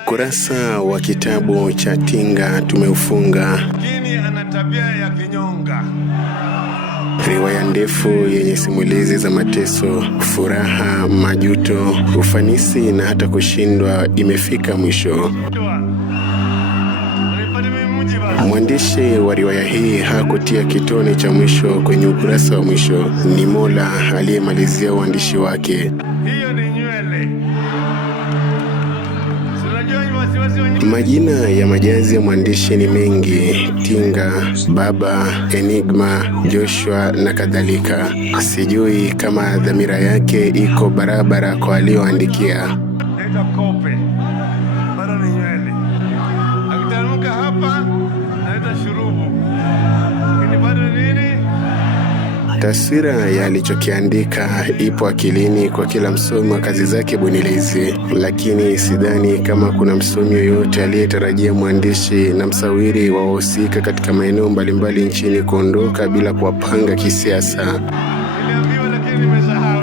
Ukurasa wa kitabu cha Tinga tumeufunga. Lakini ana tabia ya kinyonga. Riwaya ndefu yenye simulizi za mateso, furaha, majuto, ufanisi na hata kushindwa imefika mwisho. Mwandishi wa riwaya hii hakutia kitone cha mwisho kwenye ukurasa wa mwisho. Ni Mola aliyemalizia uandishi wake. Hiyo ni nywele. Majina ya majazi ya mwandishi ni mengi: Tinga, Baba, Enigma, Joshua na kadhalika. Sijui kama dhamira yake iko barabara kwa alioandikia. Naita kope. Bado ni nywele. Akiteremka hapa naita shurubu. Lakini bado nini? Taswira ya alichokiandika ipo akilini kwa kila msomi wa kazi zake bunilizi, lakini sidhani kama kuna msomi yoyote aliyetarajia mwandishi na msawiri wa wahusika katika maeneo mbalimbali nchini kuondoka bila kuwapanga kisiasa. Niliambiwa lakini nimesahau.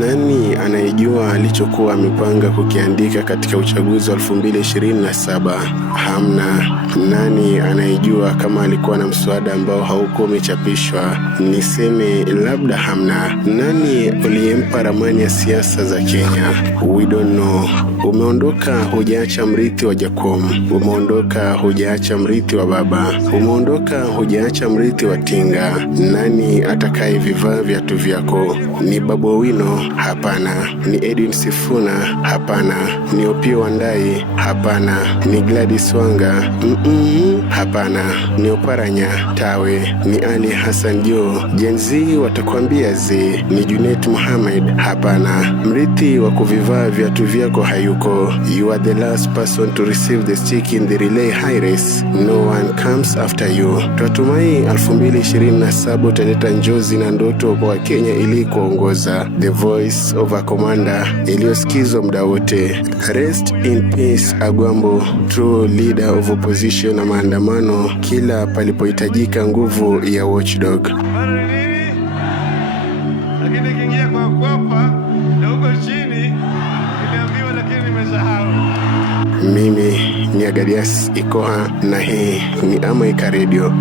Nani anayejua alichokuwa amepanga kukiandika katika uchaguzi wa 2027? Hamna. Nani anayejua kama alikuwa na mswada ambao haukuwa umechapishwa? Niseme labda hamna. Nani uliyempa ramani ya siasa za Kenya? We don't know. Umeondoka hujaacha mrithi wa Jacom. Umeondoka hujaacha mrithi wa Baba. Umeondoka hujaacha mrithi wa Tinga. Nani atakaye vivaa viatu vyako? Ni Babu Owino? Hapana. Ni Edwin Sifuna? Hapana. Ni Opiyo Wandayi? Hapana. Ni Gladys Wanga? Hapana. Ni Oparanya Tawe? Ni Ali Hassan Joho? Gen Z watakwambia Z. Ni Junet Mohamed? Hapana. Mrithi wa kuvivaa viatu vyako hayuko. You are the last person to receive the stick in the relay high race. No one comes after you. Tunatumai 2027 utaleta njozi na ndoto kwa Kenya ili kuongoza. The voice of a commander iliyosikizwa muda wote. Rest in peace Agwambo, true leader of opposition na maandamano kila palipohitajika nguvu ya watchdog. Bado nini? Lakini kiingia kwa kwapa na huko chini niliambiwa lakini nimesahau. Mimi ni Agadias Ikoha na hii ni Amaika Radio.